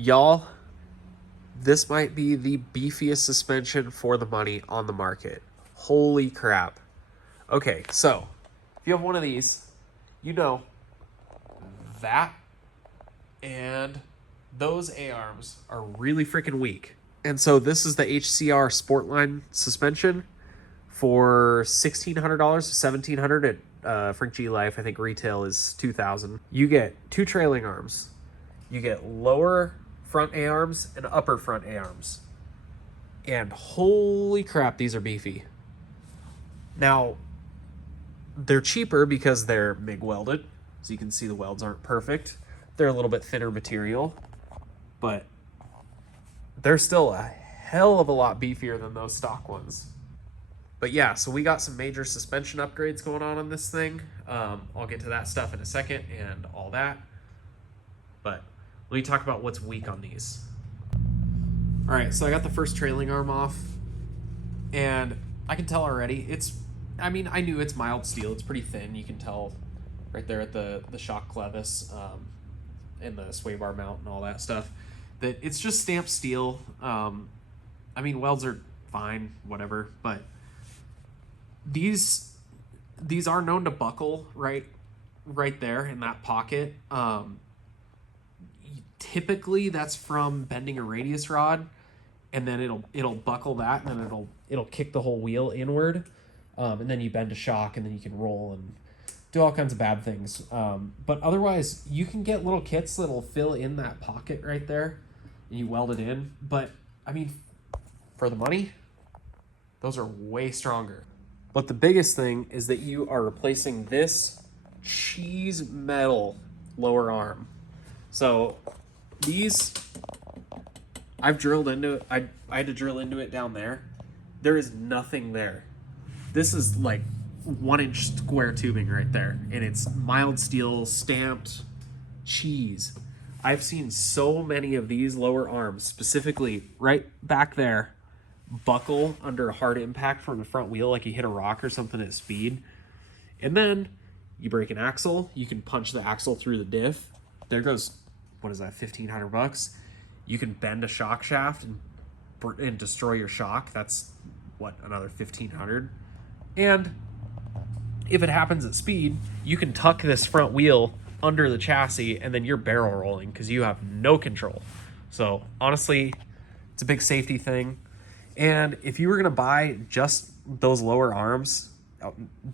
Y'all, this might be the beefiest suspension for the money on the market. Holy crap. Okay, so if you have one of these, you know that and those A-arms are really freaking weak. And so this is the HCR Sportline suspension for $1,600 to $1,700 at Frank G Life. I think retail is $2,000. You get two trailing arms. You get lower front A-arms and upper front A-arms. And holy crap, these are beefy. Now, they're cheaper because they're MIG welded. So you can see the welds aren't perfect. They're a little bit thinner material, but they're still a hell of a lot beefier than those stock ones. But yeah, so we got some major suspension upgrades going on this thing. I'll get to that stuff in a second and all that. But let me talk about what's weak on these. All right, so I got the first trailing arm off, and I can tell already I knew it's mild steel. It's pretty thin. You can tell right there at the shock clevis and the sway bar mount and all that stuff that it's just stamped steel. Welds are fine, whatever, but these are known to buckle right there in that pocket. Typically that's from bending a radius rod, and then it'll buckle that, and then it'll kick the whole wheel inward, and then you bend a shock, and then you can roll and do all kinds of bad things. But otherwise, you can get little kits that'll fill in that pocket right there, and you weld it in. But for the money, those are way stronger. But the biggest thing is that you are replacing this cheese metal lower arm. So these, I've drilled into it. I had to drill into it down there. There is nothing there. This is like 1-inch square tubing right there, and it's mild steel stamped cheese. I've seen so many of these lower arms, specifically right back there, buckle under a hard impact from the front wheel, like you hit a rock or something at speed. And then you break an axle, you can punch the axle through the diff. There goes, what is that, $1,500? You can bend a shock shaft and destroy your shock. That's what, another $1,500. And if it happens at speed, you can tuck this front wheel under the chassis, and then you're barrel rolling because you have no control. So honestly, it's a big safety thing. And if you were going to buy just those lower arms,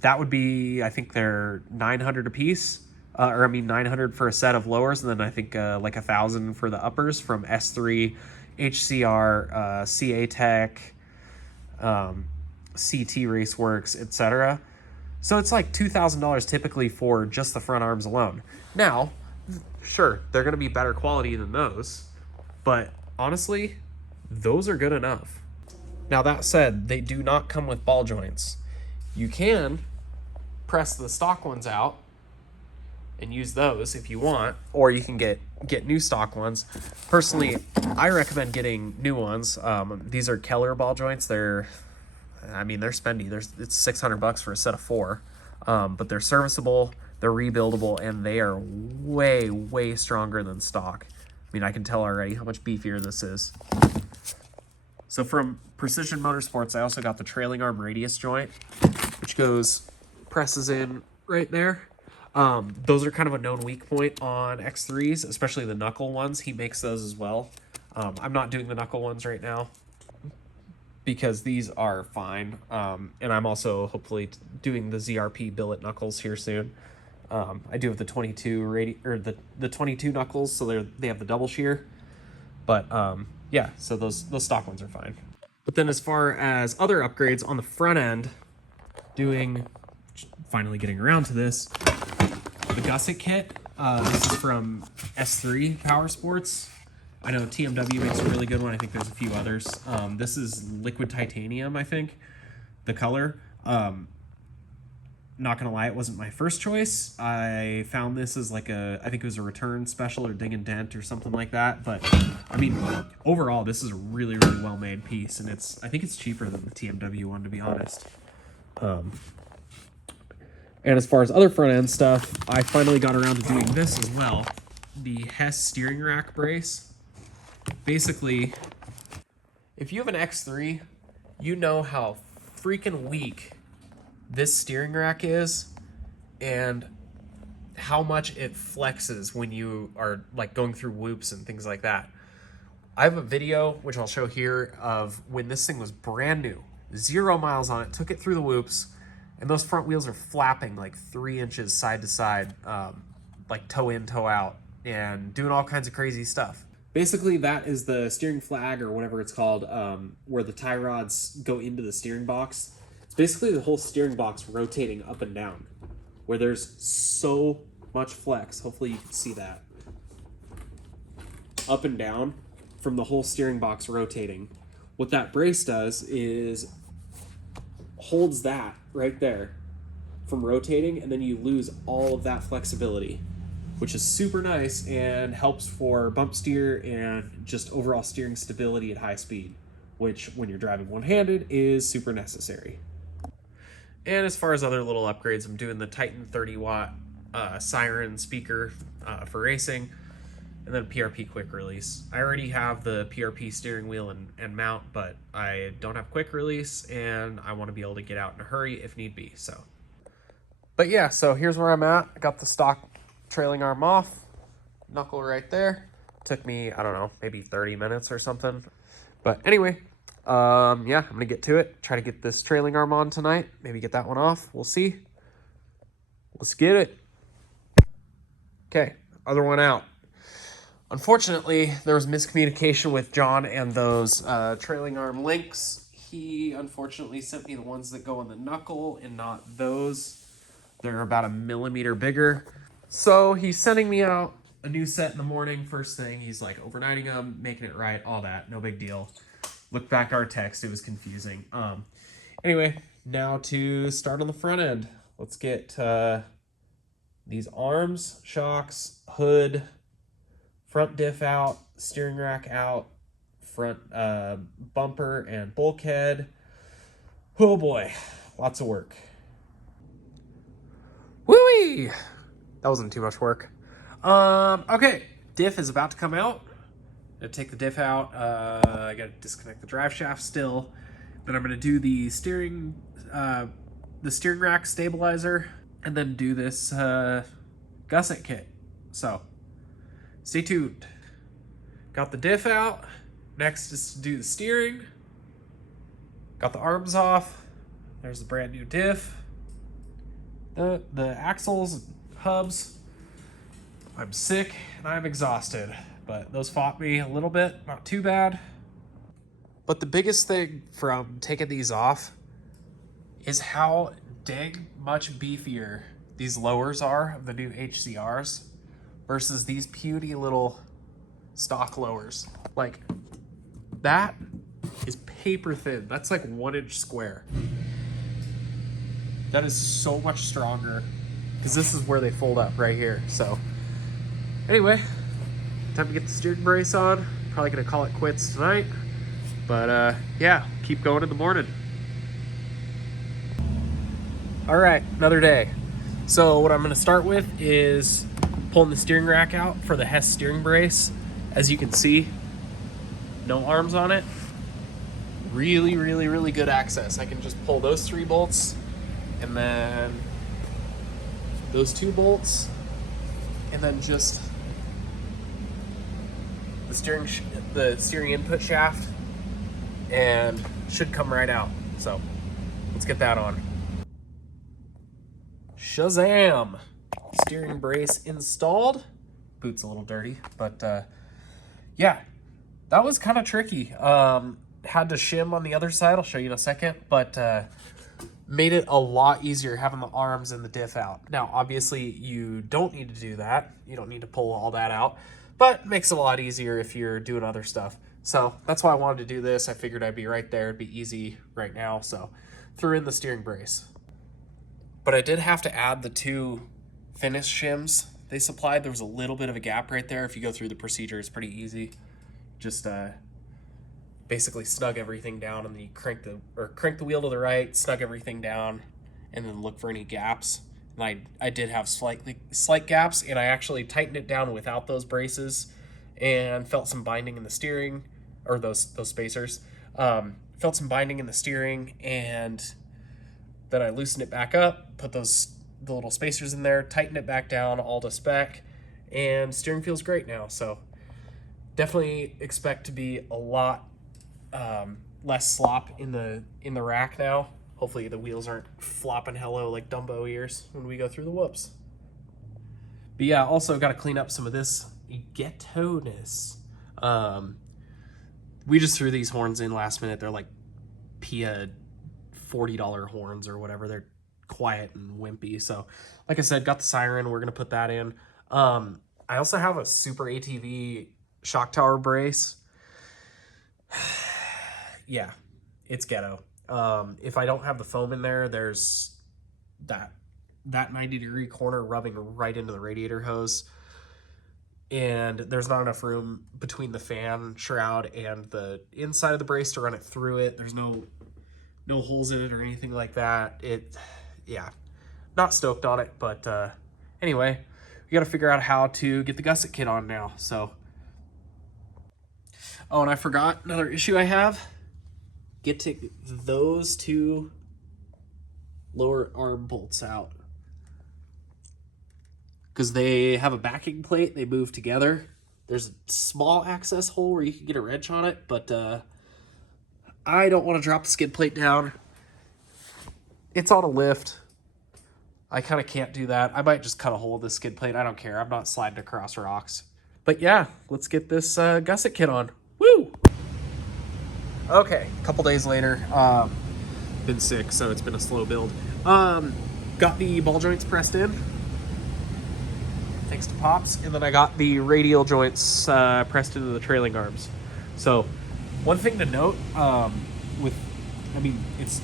that would be, I think they're $900 a piece. $900 for a set of lowers, and then I think like $1,000 for the uppers from S3, HCR, CA Tech, CT Raceworks, etc. So it's like $2,000 typically for just the front arms alone. Now, sure, they're going to be better quality than those, but honestly, those are good enough. Now that said, they do not come with ball joints. You can press the stock ones out and use those if you want, or you can get new stock ones. Personally, I recommend getting new ones. These are Keller ball joints. They're spendy. It's $600 for a set of 4, but they're serviceable, they're rebuildable, and they are way, way stronger than stock. I can tell already how much beefier this is. So from Precision Motorsports, I also got the trailing arm radius joint, which presses in right there. Those are kind of a known weak point on X3s, especially the knuckle ones. He makes those as well. I'm not doing the knuckle ones right now because these are fine. And I'm also hopefully doing the ZRP billet knuckles here soon. I do have the 22 the 22 knuckles, so they have the double shear. But yeah, so those stock ones are fine. But then as far as other upgrades on the front end, finally getting around to this, the gusset kit. This is from S3 Power Sports. I know TMW makes a really good one. I think there's a few others. This is liquid titanium, I think, the color. Not gonna lie, it wasn't my first choice. I found this as I think it was a return special or dig and dent or something like that. But overall, this is a really, really well made piece, and I think it's cheaper than the TMW one, to be honest. And as far as other front end stuff, I finally got around to doing this as well. The Hess steering rack brace. basically, if you have an X3, you know how freaking weak this steering rack is and how much it flexes when you are like going through whoops and things like that. I have a video, which I'll show here, of when this thing was brand new, 0 miles on it, took it through the whoops, and those front wheels are flapping like 3 inches side to side, like toe in, toe out, and doing all kinds of crazy stuff. Basically, that is the steering flag, or whatever it's called, where the tie rods go into the steering box. It's basically the whole steering box rotating up and down, where there's so much flex. Hopefully you can see that. Up and down from the whole steering box rotating. What that brace does is holds that right there from rotating, and then you lose all of that flexibility, which is super nice and helps for bump steer and just overall steering stability at high speed, which when you're driving one-handed is super necessary. And as far as other little upgrades, I'm doing the Titan 30-watt siren speaker for racing, and then PRP quick release. I already have the PRP steering wheel and mount, but I don't have quick release, and I want to be able to get out in a hurry if need be. But yeah, so here's where I'm at. I got the stock trailing arm off, knuckle right there. Took me, I don't know, maybe 30 minutes or something. But anyway, yeah, I'm gonna get to it. Try to get this trailing arm on tonight. Maybe get that one off. We'll see. Let's get it. Okay, other one out. Unfortunately, there was miscommunication with John and those trailing arm links. He unfortunately sent me the ones that go on the knuckle and not those. They're about 1 millimeter bigger. So he's sending me out a new set in the morning. First thing, he's like overnighting them, making it right, all that, no big deal. Look back our text, it was confusing. Anyway, now to start on the front end. Let's get these arms, shocks, hood, front diff out, steering rack out, front bumper and bulkhead. Oh boy, lots of work. Woo-wee! That wasn't too much work. Okay, diff is about to come out. I'm gonna take the diff out. I gotta disconnect the drive shaft still. Then I'm gonna do the steering rack stabilizer, and then do this gusset kit. So stay tuned. Got the diff out. Next is to do the steering. Got the arms off. There's the brand new diff. The axles, hubs. I'm sick and I'm exhausted, but those fought me a little bit, not too bad. But the biggest thing from taking these off is how dang much beefier these lowers are of the new HCRs versus these puny little stock lowers. Like, that is paper thin. That's like 1 inch square. That is so much stronger because this is where they fold up right here. So anyway, time to get the steering brace on. Probably gonna call it quits tonight, but yeah, keep going in the morning. All right, another day. So what I'm gonna start with is pulling the steering rack out for the Hess steering brace. As you can see, no arms on it. Really, really, really good access. I can just pull those 3 bolts and then those 2 bolts, and then just the steering input shaft, and should come right out. So let's get that on. Shazam! Steering brace installed. Boot's a little dirty, but yeah, that was kind of tricky. Had to shim on the other side. I'll show you in a second, but made it a lot easier having the arms and the diff out. Now, obviously, you don't need to do that. You don't need to pull all that out, but it makes it a lot easier if you're doing other stuff. So that's why I wanted to do this. I figured I'd be right there. It'd be easy right now. So threw in the steering brace. But I did have to add the 2 finish shims they supplied. There was a little bit of a gap right there. If you go through the procedure, it's pretty easy. Just basically snug everything down, and then you crank the wheel to the right, snug everything down, and then look for any gaps. And I did have slight gaps, and I actually tightened it down without those braces and felt some binding in the steering, or those spacers. Felt some binding in the steering, and then I loosened it back up, put the little spacers in there, tightened it back down all to spec, and steering feels great now. So definitely expect to be a lot less slop in the rack now. Hopefully the wheels aren't flopping hello like Dumbo ears when we go through the whoops. But yeah, also got to clean up some of this ghetto-ness. We just threw these horns in last minute. They're like Pia $40 horns or whatever. They're quiet and wimpy. So like I said, got the siren. We're going to put that in. I also have a Super ATV shock tower brace. Yeah, it's ghetto. If I don't have the foam in there, there's that 90-degree corner rubbing right into the radiator hose. And there's not enough room between the fan shroud and the inside of the brace to run it through it. There's no holes in it or anything like that. Yeah, not stoked on it, but anyway, we got to figure out how to get the gusset kit on now. So, oh, and I forgot another issue I have. Get to those two lower arm bolts out, because they have a backing plate. They move together. There's a small access hole where you can get a wrench on it, but I don't want to drop the skid plate down. It's on a lift. I kind of can't do that. I might just cut a hole in the skid plate. I don't care. I'm not sliding across rocks. But yeah, let's get this gusset kit on. Woo! Okay, a couple days later. Been sick, so it's been a slow build. Got the ball joints pressed in, thanks to Pops, and then I got the radial joints pressed into the trailing arms. So one thing to note, it's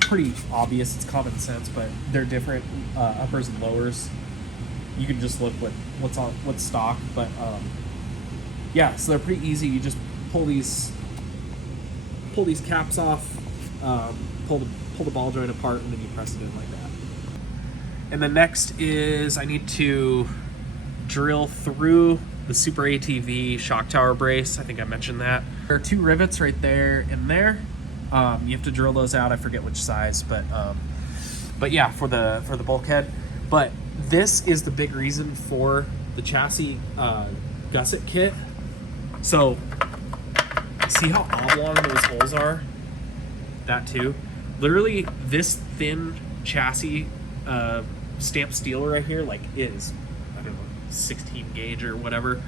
pretty obvious, it's common sense, but they're different uppers and lowers. You can just look what's stock, but yeah, so they're pretty easy. You just pull these caps off, pull the ball joint apart, and then you press it in like that. And then next is I need to drill through the Super ATV shock tower brace. I think I mentioned that. There are two rivets right there and there. You have to drill those out. I forget which size, but yeah, for the bulkhead. But this is the big reason for the chassis gusset kit. So see how oblong those holes are? That too. Literally, this thin chassis stamped steel right here, like, is, I don't know, 16 gauge or whatever.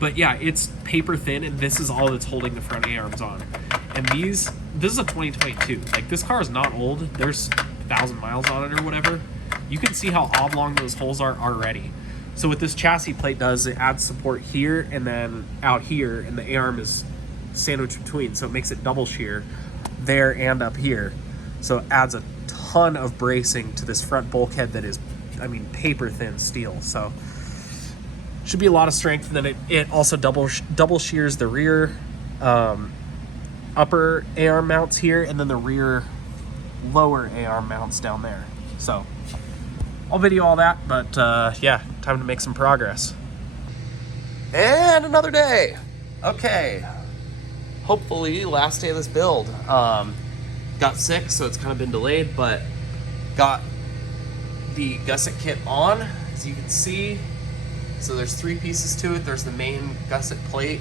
But yeah, it's paper thin, and this is all that's holding the front A-arms on. And this is a 2022. Like, this car is not old. There's 1,000 miles on it or whatever. You can see how oblong those holes are already. So what this chassis plate does, it adds support here and then out here, and the A-arm is sandwiched between, so it makes it double shear there and up here. So it adds a ton of bracing to this front bulkhead that is, I mean, paper thin steel. So should be a lot of strength. And then it also double shears the rear upper A-arm mounts here, and then the rear lower A-arm mounts down there. So I'll video all that, but yeah, time to make some progress. And another day. Okay. Hopefully last day of this build. Got sick, so it's kind of been delayed, but got the gusset kit on, as you can see. So there's three pieces to it. There's the main gusset plate.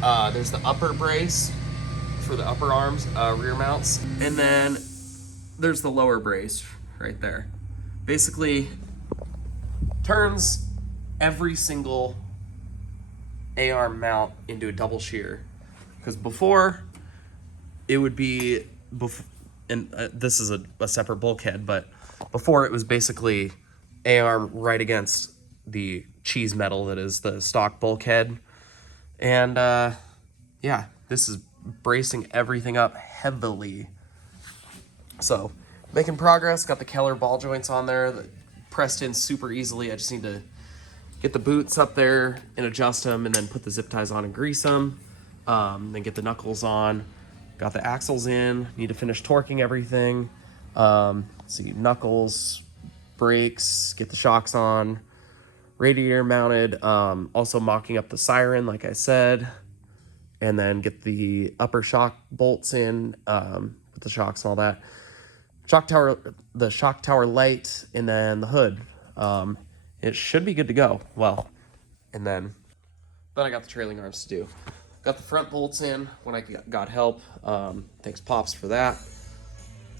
There's the upper brace for the upper arms, rear mounts. And then there's the lower brace right there. Basically turns every single A-arm mount into a double shear. Because before, it would be, and this is a separate bulkhead, but before it was basically A-arm right against the cheese metal that is the stock bulkhead. And yeah, this is bracing everything up heavily. So making progress. Got the Keller ball joints on there that pressed in super easily. I just need to get the boots up there and adjust them, and then put the zip ties on and grease them. Then get the knuckles on. Got the axles in. Need to finish torquing everything. Let's see, knuckles, brakes, get the shocks on, radiator mounted. Also mocking up the siren, like I said, and then get the upper shock bolts in with the shocks and all that. The shock tower light, and then the hood. It should be good to go. Well, and then I got the trailing arms to do. Got the front bolts in when I got help. Thanks Pops for that.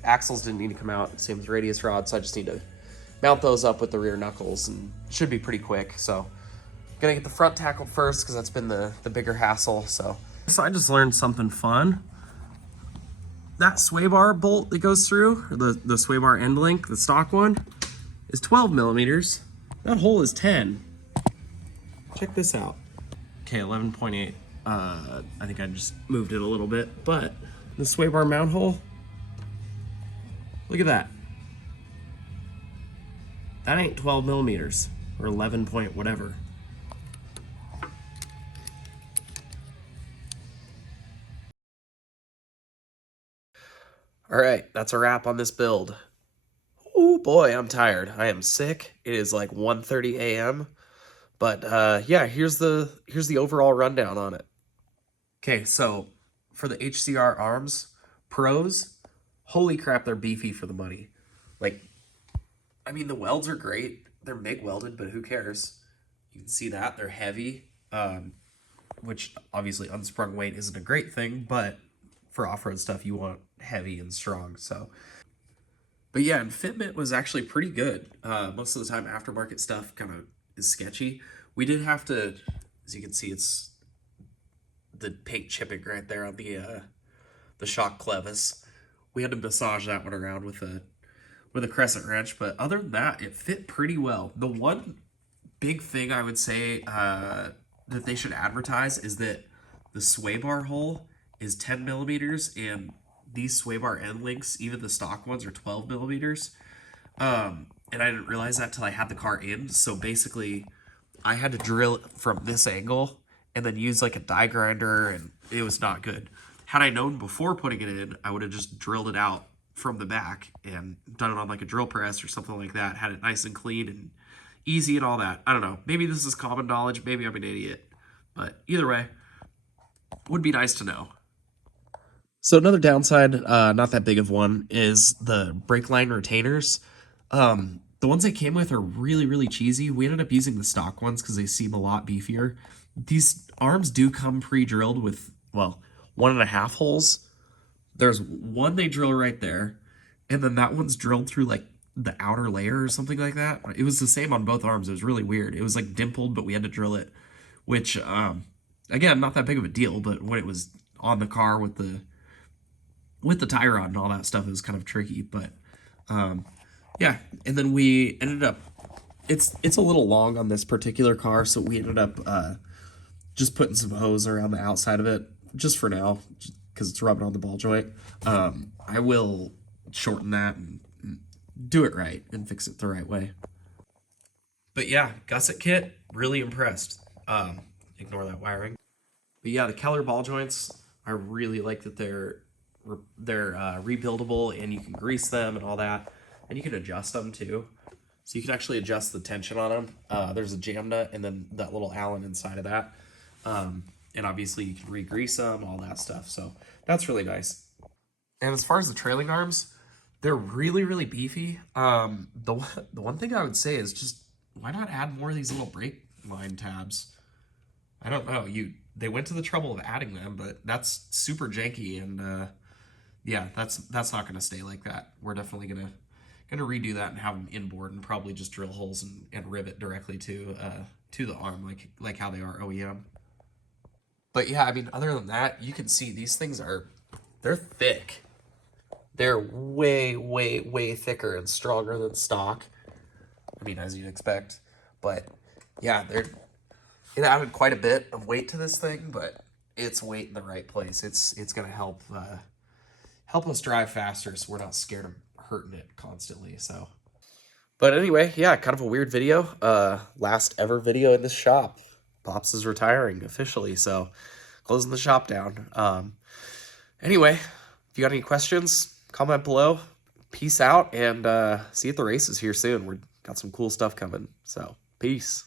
Axles didn't need to come out, same as radius rods, so I just need to mount those up with the rear knuckles, and it should be pretty quick. So gonna get the front tackled first because that's been the bigger hassle. So I just learned something fun. That sway bar bolt that goes through, or the sway bar end link, the stock one, is 12 millimeters. That hole is 10. Check this out. Okay, 11.8. I think I just moved it a little bit, but the sway bar mount hole, look at that. That ain't 12 millimeters or 11 point whatever. All right, that's a wrap on this build. Oh boy, I'm tired. I am sick. It is like 1:30 a.m. But yeah, here's the overall rundown on it. Okay, so for the HCR arms, pros, holy crap, they're beefy for the money. Like, I mean, the welds are great. They're MIG welded, but who cares? You can see that. They're heavy, which obviously unsprung weight isn't a great thing, but for off-road stuff, you want heavy and strong, so. But yeah, and fitment was actually pretty good. Most of the time, aftermarket stuff kind of is sketchy. We did have to, as you can see, it's the paint chipping right there on the shock clevis. We had to massage that one around with a crescent wrench, but other than that, it fit pretty well. The one big thing I would say that they should advertise is that the sway bar hole is 10 millimeters, and these sway bar end links, even the stock ones, are 12 millimeters. And I didn't realize that till I had the car in. So basically, I had to drill it from this angle and then use like a die grinder, and it was not good. Had I known before putting it in, I would have just drilled it out from the back and done it on like a drill press or something like that. Had it nice and clean and easy and all that. I don't know. Maybe this is common knowledge. Maybe I'm an idiot. But either way, would be nice to know. So another downside, not that big of one, is the brake line retainers. The ones they came with are really, really cheesy. We ended up using the stock ones because they seem a lot beefier. These arms do come pre-drilled with, well, 1.5 holes. There's one they drill right there, and then that one's drilled through like the outer layer or something like that. It was the same on both arms. It was really weird. It was like dimpled, but we had to drill it, which, again, not that big of a deal, but when it was on the car with the tie rod and all that stuff, it was kind of tricky. But yeah, and then we ended up, it's a little long on this particular car, so we ended up just putting some hose around the outside of it, just for now, because it's rubbing on the ball joint. I will shorten that and do it right and fix it the right way. But yeah, gusset kit, really impressed. Ignore that wiring. But yeah, the Keller ball joints, I really like that they're rebuildable, and you can grease them and all that, and you can adjust them too. So you can actually adjust the tension on them. There's a jam nut and then that little Allen inside of that. And obviously you can re-grease them, all that stuff. So that's really nice. And as far as the trailing arms, they're really, really beefy. The one thing I would say is just, why not add more of these little brake line tabs? I don't know. They went to the trouble of adding them, but that's super janky, and yeah, that's not going to stay like that. We're definitely gonna redo that and have them inboard, and probably just drill holes and rivet directly to the arm, like how they are OEM. But yeah, I mean, other than that, you can see these things they're thick. They're way, way, way thicker and stronger than stock. I mean, as you'd expect. But yeah, it added quite a bit of weight to this thing, but it's weight in the right place. It's gonna help us drive faster, so we're not scared of hurting it constantly. So, but anyway, yeah, kind of a weird video. Last ever video in this shop. Pops is retiring officially, so closing the shop down. Anyway, if you got any questions, comment below. Peace out, and see you at the races here soon. We've got some cool stuff coming, so peace.